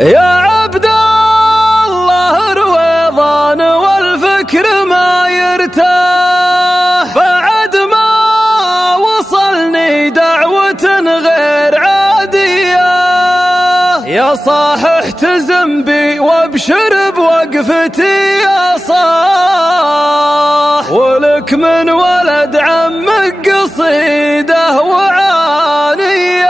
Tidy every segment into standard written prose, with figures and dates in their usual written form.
يا عبد الله رويضان والفكر ما يرتاح بعد ما وصلني دعوة غير عادية. يا صاح احتزم بي وابشر بوقفتي يا صاح، ولك من ولد عمك قصيده وعانية.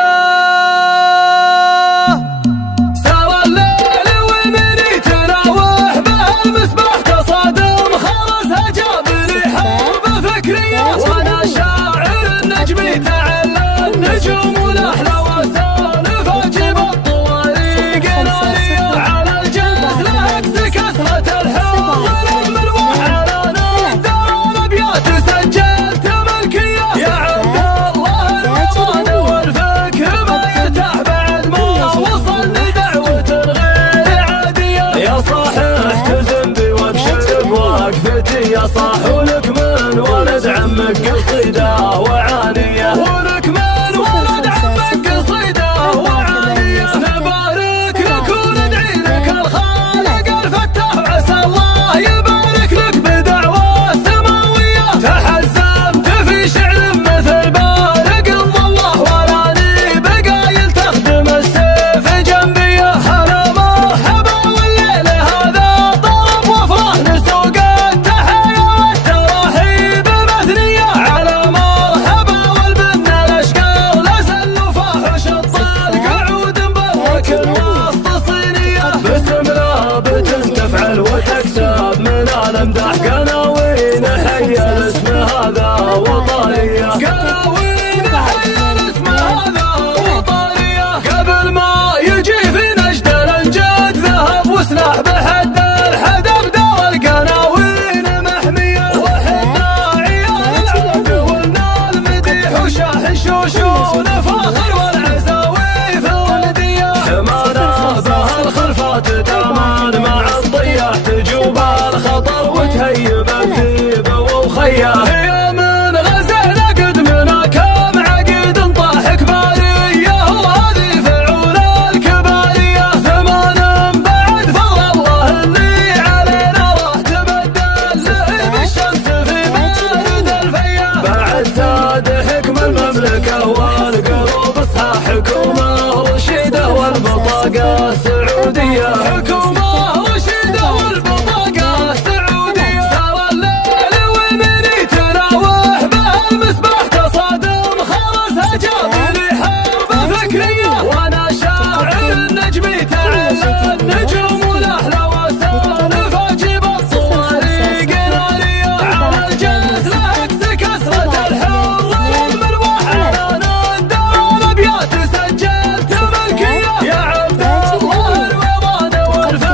وانا شاعر النجم تعلى النجوم والاحلى وسالف اجيب الطواريق ناريه على الجنس لعكس كثره الحب والمروح على نار الابيات سجلت ملكيه. يا عبد الله الوطن والفكر ما يرتاح بعد ما وصلني دعوه غير عاديه. يا صاح احتزم بي وابشر بوقفتي يا صاح، ولك من ولد عمك قصيده وعانيه، ولك من ولد عمك قصيده وعانيه. نبارك لك وندعي لك الخالق الفتاح، وعسى الله يبارك لك بدعوة سماوية. تحزمت في شعر مثل بارق الله وراني بقايل تخدم السيف جنبيه. هلا مرحبا والليل هذا طرب وافراح نسوق التحية والتراحيب مثنية. على مرحبا والبنا الاشقال لسل وفاحش الطلق عود مبرك الوسط صينية. باسم لابت تفعل وتكسب من الامداح قناوين حي الاسم هذا وطنية. قناوين حي الاسم هذا وطنية. قبل ما يجي في نجد الانجد ذهب وسلاح بحد الحدب دار القناوين محمية. وحنا عيال العرب ولنا المديح وشاح الشوشون فاخر والعزاوي في الندية. حمانا بها الخلفات تامان مع الطياح تجوب الخطر وتهيب الثيب وخيه. هي من غزل قدمنا كم عقد طاح كباريه، وهذه فعول الكباريه. زمان بعد فضل الله اللي علينا راح تبدل لهيب الشمس في بارد الفيا. بعد زاد حكم المملكه والقلوب اصحى حكومه رشيده والبطاقه السعوديه. حكومه رشيده والبطاقه السعوديه. سار الليل ومني تراوح به المسبح تصادم خرسها جاب لي حرب فكريه. وانا شاعر النجم تعلى النجوم والاحلى وسالف اجيب الطواريق ناريه على الجنس لعكس كثره الحر والمروح على نار الابيات سجلت ملكيه. يا عبد الله الوطن والفكر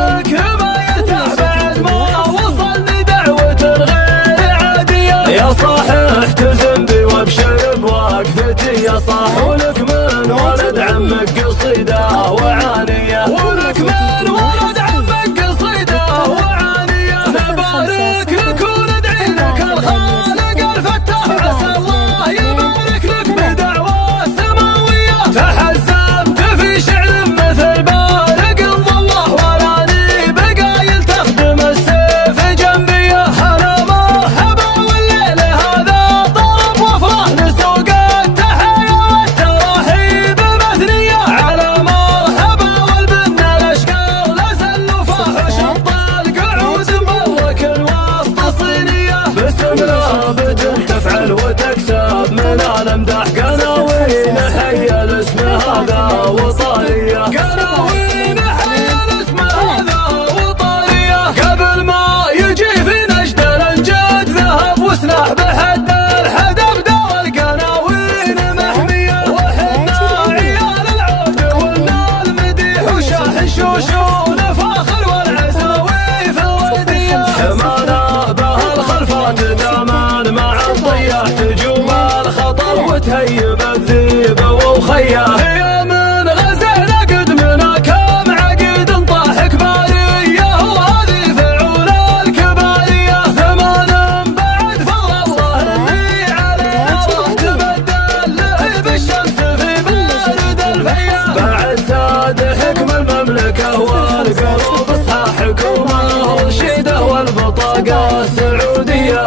المملكة والقلوب اصحى حكومة ورشيدة والبطاقة السعودية.